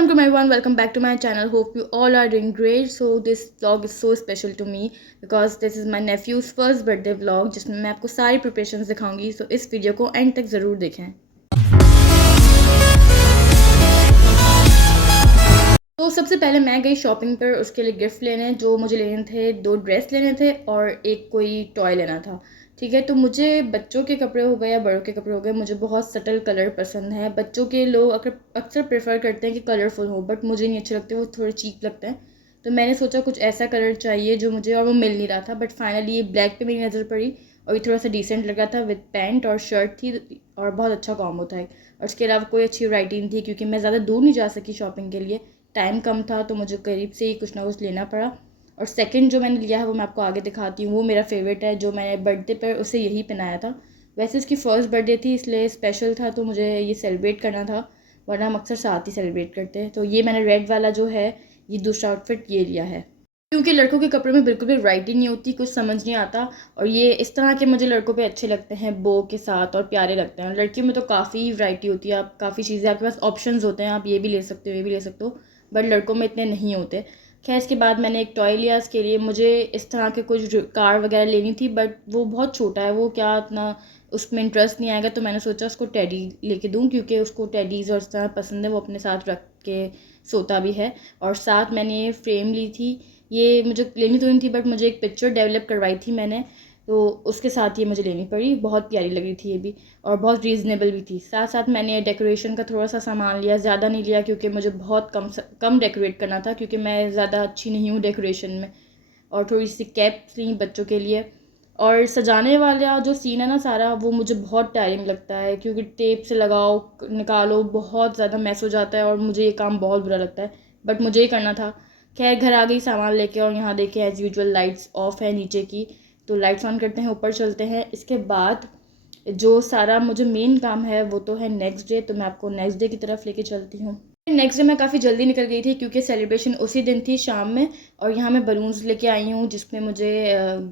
Assalamualaikum everyone, welcome back to my channel. Hope you all are doing great. So this vlog is so special to me because this is my nephew's first birthday vlog जिसमें मैं आपको सारी preparations दिखाऊंगी. So इस video को and तक ज़रूर देखें. तो सबसे पहले मैं गई शॉपिंग पर उसके लिए गिफ्ट लेने. जो मुझे लेने थे, 2 ड्रेस लेने थे और एक कोई टॉय लेना था. ठीक है, तो मुझे बच्चों के कपड़े हो गए या बड़ों के कपड़े हो गए, मुझे बहुत सटल कलर पसंद है. बच्चों के लोग अक्सर प्रेफर करते हैं कि कलरफुल हो, बट मुझे नहीं अच्छे लगते, वो थोड़े चीप लगते हैं. तो मैंने सोचा कुछ ऐसा कलर चाहिए जो मुझे, और वो मिल नहीं रहा था. बट फाइनली ये ब्लैक पे मेरी नज़र पड़ी और ये थोड़ा सा डिसेंट लग रहा था. विद पैंट और शर्ट थी और बहुत अच्छा कॉम्बो था. और उसके अलावा कोई अच्छी वैरायटी नहीं थी क्योंकि मैं ज़्यादा दूर नहीं जा सकी शॉपिंग के लिए. टाइम कम था तो मुझे करीब से ही कुछ ना कुछ लेना पड़ा. और सेकंड जो मैंने लिया है वो मैं आपको आगे दिखाती हूँ. वो मेरा फेवरेट है, जो मैंने बर्थडे पर उसे यही पहनाया था. वैसे उसकी फ़र्स्ट बर्थडे थी इसलिए स्पेशल था, तो मुझे ये सेलिब्रेट करना था, वरना हम अक्सर साथ ही सेलिब्रेट करते हैं. तो ये मैंने रेड वाला जो है, ये दूसरा आउटफिट ये लिया है क्योंकि लड़कों के कपड़े में बिल्कुल भी वैरायटी नहीं होती, कुछ समझ नहीं आता. और ये इस तरह के मुझे लड़कों पे अच्छे लगते हैं, बो के साथ, और प्यारे लगते हैं. लड़कियों में तो काफ़ी वैरायटी होती है, आप काफ़ी चीज़ें आपके पास ऑप्शंस होते हैं, आप ये भी ले सकते हो, ये भी ले सकते हो, बट लड़कों में इतने नहीं होते. खैर, इसके बाद मैंने एक टॉय लिया. इसके लिए मुझे इस तरह के कुछ कार वगैरह लेनी थी, बट वो बहुत छोटा है, वो क्या इतना उसमें इंटरेस्ट नहीं आएगा. तो मैंने सोचा उसको टेडी लेके दूँ क्योंकि उसको टेडीज़ और इस तरह पसंद है, वो अपने साथ रख के सोता भी है. और साथ मैंने ये फ्रेम ली थी. ये मुझे लेनी तो नहीं थी, बट मुझे एक पिक्चर डेवलप करवाई थी मैंने, तो उसके साथ ये मुझे लेनी पड़ी. बहुत प्यारी लग रही थी ये भी और बहुत रीज़नेबल भी थी. साथ साथ मैंने डेकोरेशन का थोड़ा सा सामान लिया, ज़्यादा नहीं लिया क्योंकि मुझे बहुत कम डेकोरेट करना था, क्योंकि मैं ज़्यादा अच्छी नहीं हूँ डेकोरेशन में. और थोड़ी सी कैप्स ली बच्चों के लिए. और सजाने वाला जो सीन है ना सारा, वो मुझे बहुत टायरिंग लगता है क्योंकि टेप से लगाओ निकालो, बहुत ज़्यादा मैस हो जाता है और मुझे ये काम बहुत बुरा लगता है, बट मुझे ही करना था. खैर, घर आ गई सामान लेके और यहाँ देखें एज़ यूजुअल लाइट्स ऑफ है नीचे की. तो लाइट्स ऑन करते हैं, ऊपर चलते हैं. इसके बाद जो सारा मुझे मेन काम है वो तो है नेक्स्ट डे. तो मैं आपको नेक्स्ट डे की तरफ लेके चलती हूँ. नेक्स्ट डे मैं काफ़ी जल्दी निकल गई थी क्योंकि सेलिब्रेशन उसी दिन थी शाम में. और यहाँ मैं बलून्स लेके आई हूँ जिसमें मुझे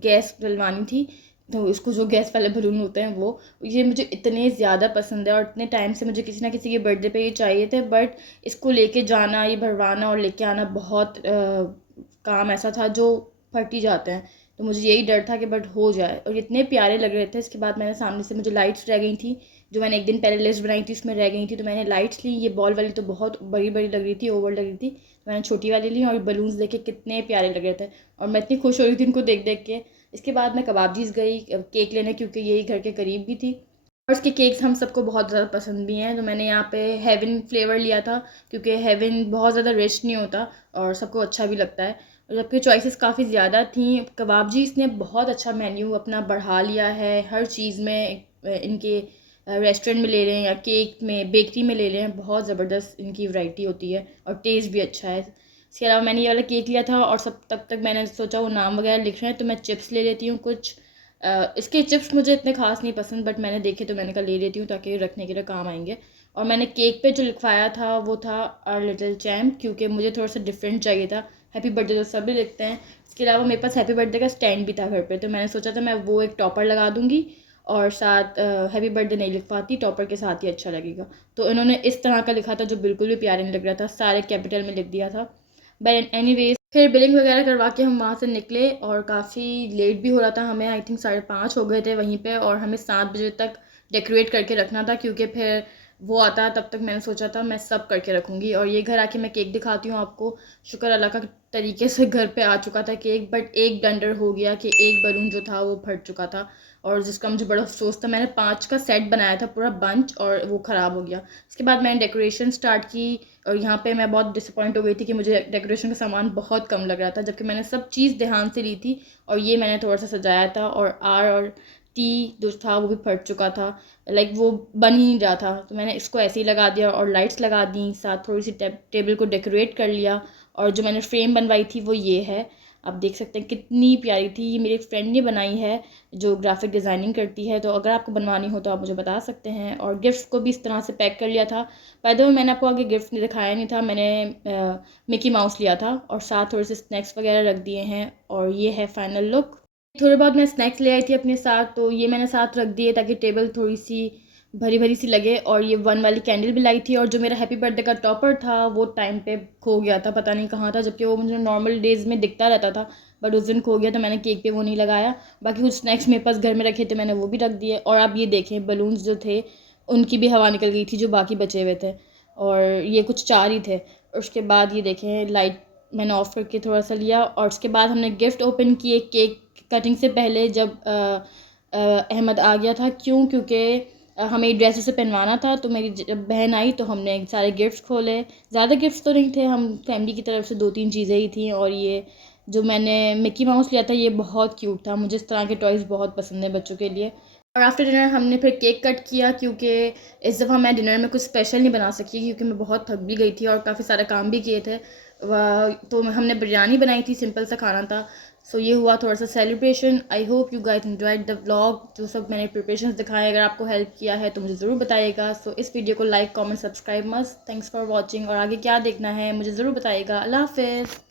गैस डलवानी थी. तो इसको जो गैस वाले बलून होते हैं वो, ये मुझे इतने ज़्यादा पसंद है और इतने टाइम से मुझे किसी ना किसी के बर्थडे पे ये चाहिए थे. बट इसको लेके जाना, ये भरवाना और लेके आना बहुत काम ऐसा था जो फट ही जाते हैं. तो मुझे यही डर था कि बट हो जाए. और इतने प्यारे लग रहे थे. इसके बाद मैंने सामने से, मुझे लाइट्स रह गई थी जो मैंने एक दिन पहले लिस्ट बनाई थी उसमें रह गई थी, तो मैंने लाइट्स ली. ये बॉल वाली तो बहुत बड़ी बड़ी लग रही थी, ओवर लग रही थी, तो मैंने छोटी वाली ली. और बलून्स देखे कितने प्यारे लग रहे थे और मैं इतनी खुश हो रही थी उनको देख देख के. इसके बाद मैं कबाबजीज़ गई केक लेने क्योंकि यही घर के करीब भी थी और उसके केक्स हम सबको बहुत ज़्यादा पसंद भी हैं. तो मैंने यहाँ पे हेवन फ्लेवर लिया था क्योंकि हेवन बहुत ज़्यादा रिच नहीं होता और सबको अच्छा भी लगता है. और जबकि चॉइसेस काफ़ी ज़्यादा थी. कबाबजी इसने बहुत अच्छा मेन्यू अपना बढ़ा लिया है हर चीज़ में. इनके रेस्टोरेंट में ले रहे हैं या केक में, बेकरी में ले रहे हैं, बहुत ज़बरदस्त इनकी वैरायटी होती है और टेस्ट भी अच्छा है. इसके अलावा मैंने ये वाला केक लिया था और सब तब तक मैंने सोचा वो नाम वगैरह लिख रहे हैं तो मैं चिप्स ले लेती हूँ कुछ. इसके चिप्स मुझे इतने खास नहीं पसंद, बट मैंने देखे तो मैंने कहा ले लेती हूँ ताकि रखने के लिए काम आएंगे. और मैंने केक पे जो लिखवाया था वो था आवर लिटिल चैम्प, क्योंकि मुझे थोड़ा सा डिफरेंट चाहिए था. हैप्पी बर्थडे तो सभी लिखते हैं. इसके अलावा मेरे पास हैप्पी बर्थडे का स्टैंड भी था घर पे, तो मैंने सोचा था मैं वो एक टॉपर लगा दूँगी और साथ हैप्पी बर्थडे नहीं लिखवाती, टॉपर के साथ ही अच्छा लगेगा. तो इन्होंने इस तरह का लिखा था जो बिल्कुल भी प्यारे नहीं लग रहा था, सारे कैपिटल में लिख दिया था. बट एनीवेज, फिर बिलिंग वगैरह करवा के हम वहाँ से निकले और काफ़ी लेट भी हो रहा था हमें. आई थिंक 5:30 हो गए थे वहीं पे और हमें 7 बजे तक डेकोरेट करके रखना था क्योंकि फिर वो आता. तब तक मैंने सोचा था मैं सब करके रखूँगी. और ये घर आके मैं केक दिखाती हूँ आपको. शुक्र अल्लाह का तरीके से घर पे आ चुका था केक, बट एक डंडर हो गया कि एक बलून जो था वो फट चुका था और जिसका मुझे बड़ा अफसोस था. मैंने 5 का सेट बनाया था पूरा बंच और वो ख़राब हो गया. इसके बाद मैंने डेकोरेशन स्टार्ट की और यहाँ पे मैं बहुत डिसअपॉइंट हो गई थी कि मुझे डेकोरेशन का सामान बहुत कम लग रहा था, जबकि मैंने सब चीज़ ध्यान से ली थी. और ये मैंने थोड़ा सा सजाया था और आर और टी जो था वो भी फट चुका था, लाइक वो बन ही नहीं रहा था. तो मैंने इसको ऐसे ही लगा दिया और लाइट्स लगा दी, साथ थोड़ी सी टेबल को डेकोरेट कर लिया. और जो मैंने फ्रेम बनवाई थी वो ये है, आप देख सकते हैं कितनी प्यारी थी. ये मेरी फ्रेंड ने बनाई है जो ग्राफिक डिज़ाइनिंग करती है, तो अगर आपको बनवानी हो तो आप मुझे बता सकते हैं. और गिफ्ट को भी इस तरह से पैक कर लिया था. बाय द वे, मैंने आपको आगे गिफ्ट नहीं दिखाया नहीं था. मैंने मिकी माउस लिया था और साथ थोड़े से स्नैक्स वगैरह रख दिए हैं. और ये है फाइनल लुक. थोड़े बहुत मैं स्नैक्स ले आई थी अपने साथ, तो ये मैंने साथ रख दिए ताकि टेबल थोड़ी सी भरी भरी सी लगे। और ये 1 वाली कैंडल भी लाई थी, और जो मेरा हैप्पी बर्थडे का टॉपर था वो टाइम पे खो गया था, पता नहीं कहाँ था, जबकि वो मुझे नॉर्मल डेज़ में दिखता रहता था, बट उस दिन खो गया, तो मैंने केक पे वो नहीं लगाया। बाकी कुछ स्नैक्स मेरे पास घर में रखे थे, मैंने वो भी रख दिए। और आप ये देखें बलून्स जो थे उनकी भी हवा निकल गई थी, जो बाकी बचे हुए थे, और ये कुछ 4 ही थे। और उसके बाद ये देखें लाइट मैंने ऑफ़ करके थोड़ा सा लिया, और उसके बाद हमने गिफ्ट ओपन किए केक कटिंग से पहले, जब अहमद आ गया था। क्योंकि हमें ड्रेस उसे पहनवाना था, तो मेरी जब बहन आई तो हमने सारे गिफ्ट्स खोले। ज़्यादा गिफ्ट्स तो नहीं थे, हम फैमिली की तरफ से 2-3 चीज़ें ही थी। और ये जो मैंने मिक्की माउस लिया था ये बहुत क्यूट था, मुझे इस तरह के टॉयज़ बहुत पसंद है बच्चों के लिए। और आफ्टर डिनर हमने फिर केक कट किया, क्योंकि इस दफ़ा मैं डिनर में कुछ स्पेशल नहीं बना सकी, क्योंकि मैं बहुत थक भी गई थी और काफ़ी सारे काम भी किए थे। तो हमने बिरयानी बनाई थी, सिंपल सा खाना था। सो ये हुआ थोड़ा सा celebration. I hope you guys enjoyed the vlog. जो सब मैंने प्रिपरेशंस दिखाए, अगर आपको हेल्प किया है तो मुझे ज़रूर बताइएगा। सो इस वीडियो को like comment subscribe must. Thanks for watching. और आगे क्या देखना है मुझे ज़रूर बताइएगा। अल्लाह हाफिज़।